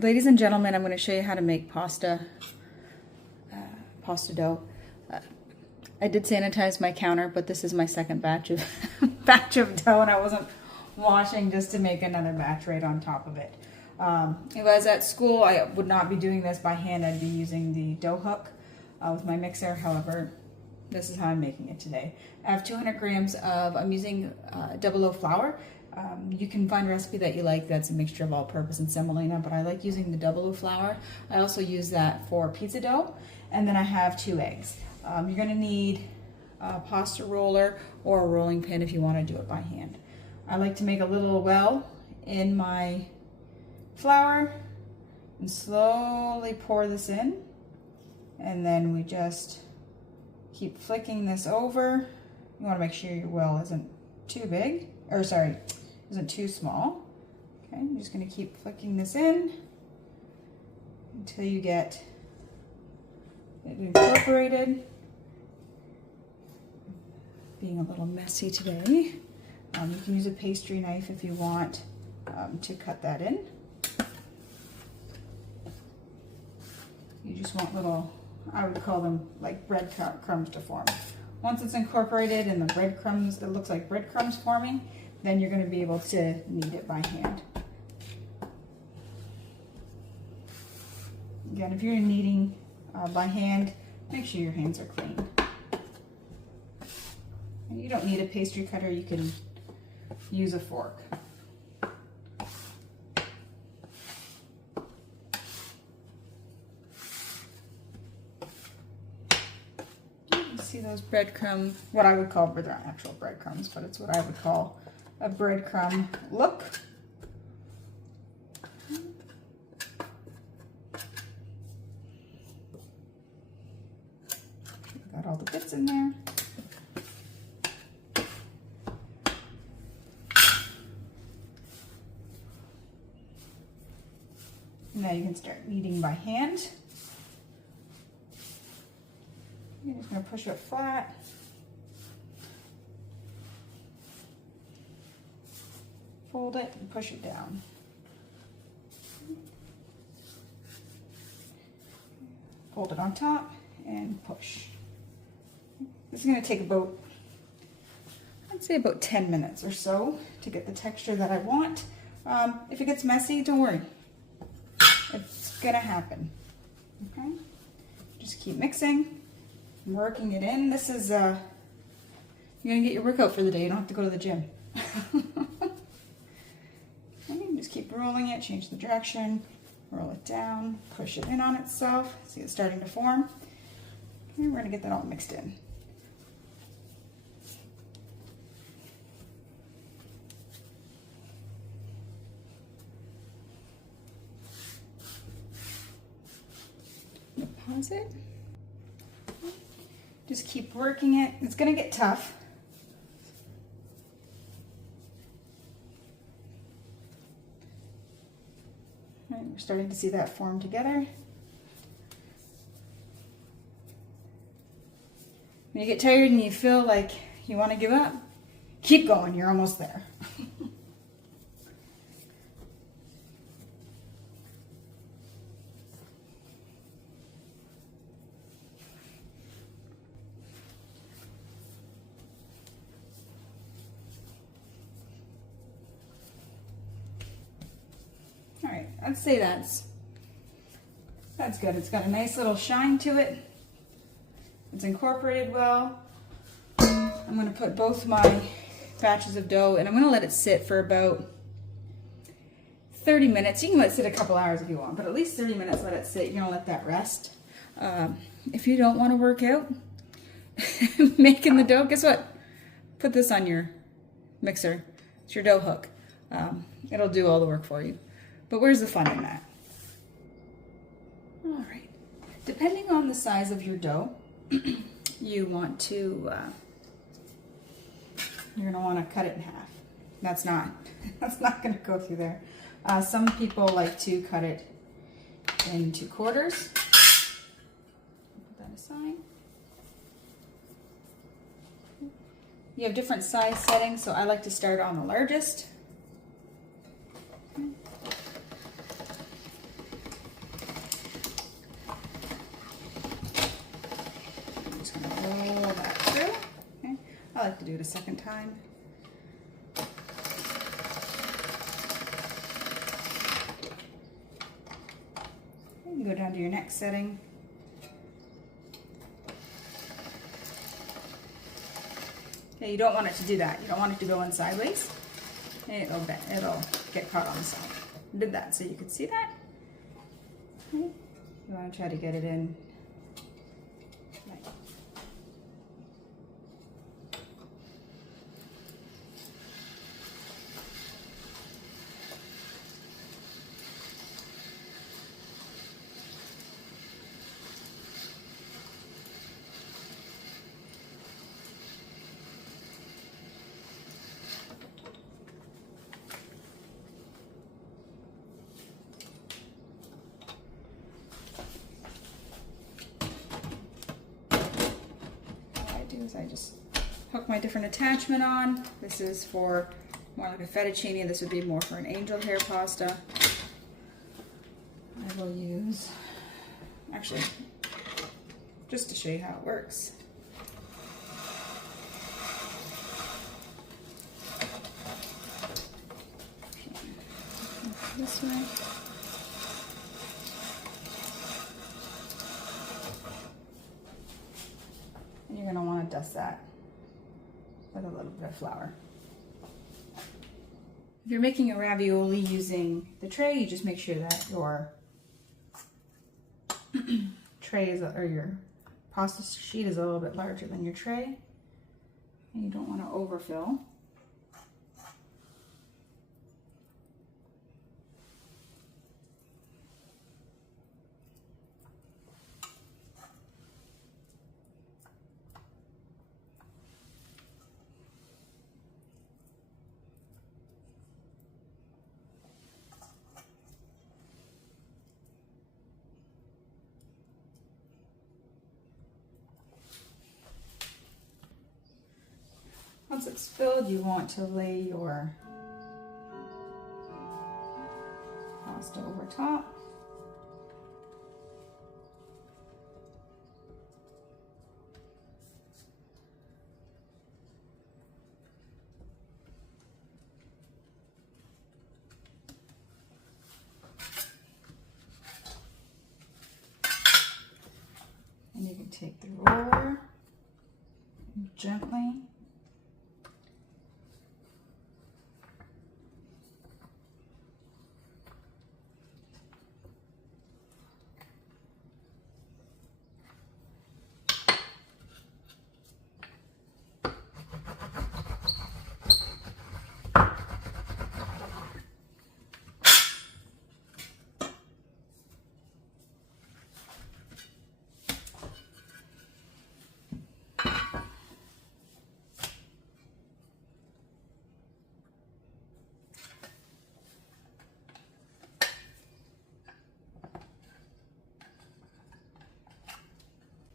right, ladies and gentlemen, I'm going to show you how to make pasta dough. I did sanitize my counter, but this is my second batch of dough, and I wasn't washing just to make another batch right on top of it. If I was at school, I would not be doing this by hand. I'd be using the dough hook with my mixer. However, this is how I'm making it today. I have 200 grams of, I'm using double O flour. You can find a recipe that you like that's a mixture of all-purpose and semolina, but I like using the double O flour. I also use that for pizza dough, and then I have 2 eggs. You're going to need a pasta roller or a rolling pin if you want to do it by hand. I like to make a little well in my flour and slowly pour this in, and then we just keep flicking this over. You want to make sure your well isn't too big, or sorry, isn't too small. Okay, I'm just going to keep flicking this in until you get it incorporated. Being a little messy today. You can use a pastry knife if you want to cut that in. You just want little, I would call them like bread crumbs to form. Once it's incorporated and the breadcrumbs, it looks like breadcrumbs forming, then you're going to be able to knead it by hand. Again, if you're kneading by hand, make sure your hands are clean. You don't need a pastry cutter, you can use a fork. See those breadcrumb, what I would call, they're not actual breadcrumbs, but it's what I would call a breadcrumb look. Got all the bits in there. Now you can start kneading by hand. You're just going to push it flat. Fold it and push it down. Fold it on top and push. This is going to take about, I'd say about 10 minutes or so to get the texture that I want. If it gets messy, don't worry. It's going to happen. Okay? Just keep mixing. Working it in. This is, you're going to get your workout for the day. You don't have to go to the gym. Okay, just keep rolling it, change the direction, roll it down, push it in on itself. See it's starting to form. Okay, we're going to get that all mixed in. Pause it. Just keep working it. It's going to get tough. Right, we're starting to see that form together. When you get tired and you feel like you want to give up, keep going. You're almost there. All right, I'd say that's good. It's got a nice little shine to it. It's incorporated well. I'm going to put both my batches of dough, and I'm going to let it sit for about 30 minutes. You can let it sit a couple hours if you want, but at least 30 minutes, let it sit. You're going to let that rest. If you don't want to work out making the dough, guess what? Put this on your mixer. It's your dough hook. It'll do all the work for you. But where's the fun in that? All right. Depending on the size of your dough, you want to, you're going to want to cut it in half. That's not going to go through there. Some people like to cut it into quarters. Put that aside. You have different size settings, so I like to start on the largest. I like to do it a second time. You can go down to your next setting. Okay, you don't want it to do that. You don't want it to go in sideways. It'll bend, it'll get caught on the side. I did that so you could see that. Okay. You want to try to get it in. Right. Is I just hook my different attachment on. This is for more like a fettuccine. This would be more for an angel hair pasta. I will use, actually, just to show you how it works. This way. You're going to want to dust that with a little bit of flour. If you're making a ravioli using the tray, you just make sure that your tray is, or your pasta sheet is a little bit larger than your tray. And you don't want to overfill. Once it's filled, you want to lay your pasta over top. And you can take the roller and gently